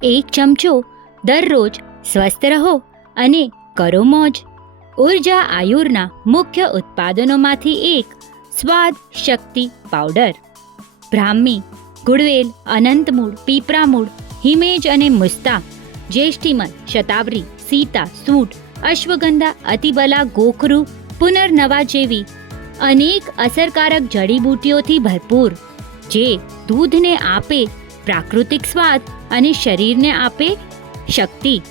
એક ચમચો દરરોજ. સ્વસ્થ રહો અને કરો મોજ. ઉર્જા આયુર્ના મુખ્ય ઉત્પાદનોમાંથી એક સ્વાદ શક્તિ પાવડર. બ્રાહ્મી, ગુડવેલ, અનંતમૂળ, પીપરામૂળ, હિમેજ અને મુસ્તા, જ્યેષ્ઠિમલ, શતાવરી, સીતા, સૂંઠ, અશ્વગંધા, અતિબલા, ગોખરું, પુનર્નવા જેવી અનેક અસરકારક જડીબૂટીઓથી ભરપૂર, જે દૂધને આપે પ્રાકૃતિક સ્વાદ અને શરીરને આપે શક્તિ.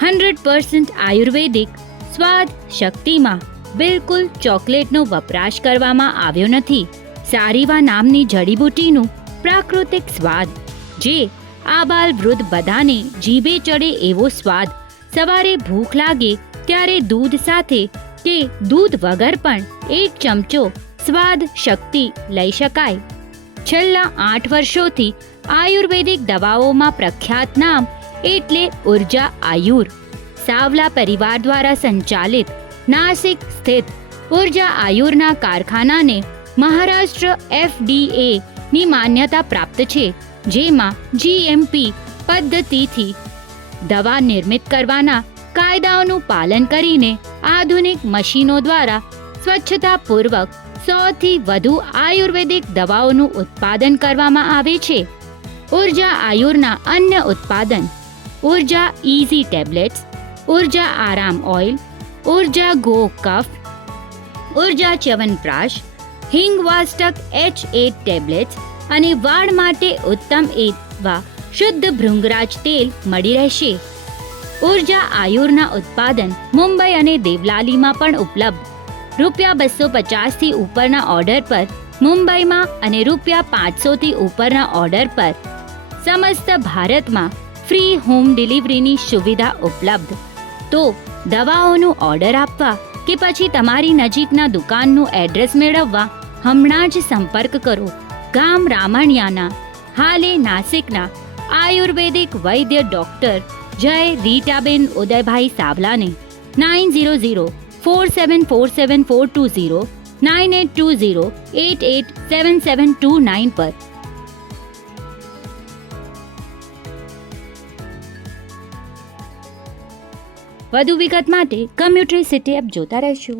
100% આયુર્વેદિક સ્વાદ શક્તિમાં બિલકુલ ચોકલેટનો વપરાશ કરવામાં આવ્યો નથી. સારીવા નામની જડીબૂટીનું પ્રાકૃતિક સ્વાદ, જે આબાલ વૃદ્ધ બધાને જીભે ચડે એવો સ્વાદ. સવારે ભૂખ લાગે ત્યારે દૂધ સાથે કે દૂધ વગર પણ 1 ચમચો સ્વાદ શક્તિ લઈ શકાય. છેલ્લા 8 વર્ષોથી આયુર્વેદિક દવાઓમાં પ્રખ્યાત નામ એટલે ઉર્જા આયુર. સાવલા પરિવાર દ્વારા સંચાલિત નાસિક સ્થિત ઉર્જા આયુરના કારખાનાને મહારાષ્ટ્ર FDA ની માન્યતા પ્રાપ્ત છે, જેમાં GMP પદ્ધતિથી દવા નિર્મિત કરવાના કાયદાઓનું પાલન કરીને આધુનિક મશીનો દ્વારા સ્વચ્છતાપૂર્વક 100થી વધુ આયુર્વેદિક દવાઓનું ઉત્પાદન કરવામાં આવે છે. ઉર્જા આયુરના અન્ય ઉત્પાદન ઉર્જા ઇઝી ટેબ્લેટ્સ, ઉર્જા આરામ ઓઇલ, ઉર્જા ગો કફ, ઉર્જા ચ્યવનપ્રાશ, હિંગવાસ્ટક H8 ટેબ્લેટ્સ અને વાળ માટે ઉત્તમ એવા શુદ્ધ ભૃંગરાજ તેલ મળી રહેશે. ઉર્જા આયુરના ઉત્પાદન મુંબઈ અને દેવલાલીમાં પણ ઉપલબ્ધ. ₹250થી ઉપરના ઓર્ડર પર મુંબઈમાં અને ₹500થી ઉપરના ઓર્ડર પર સમસ્ત ભારતમાં ફ્રી હોમ ડિલિવરીની સુવિધા ઉપલબ્ધ. તો દવાઓનું ઓર્ડર આપવા કે પછી તમારી નજીકના દુકાનનું એડ્રેસ મેળવવા હમણાં જ સંપર્ક કરો ગામ રામણિયાના, હાલે નાસિકના આયુર્વેદિક વૈદ્ય ડૉક્ટર જય રીટાબેન ઉદયભાઈ સાવલાને 9004747420 9820887729 પર. વધુ વિગત માટે કમ્યુટરી સિટી એપ જોતા રહેશો.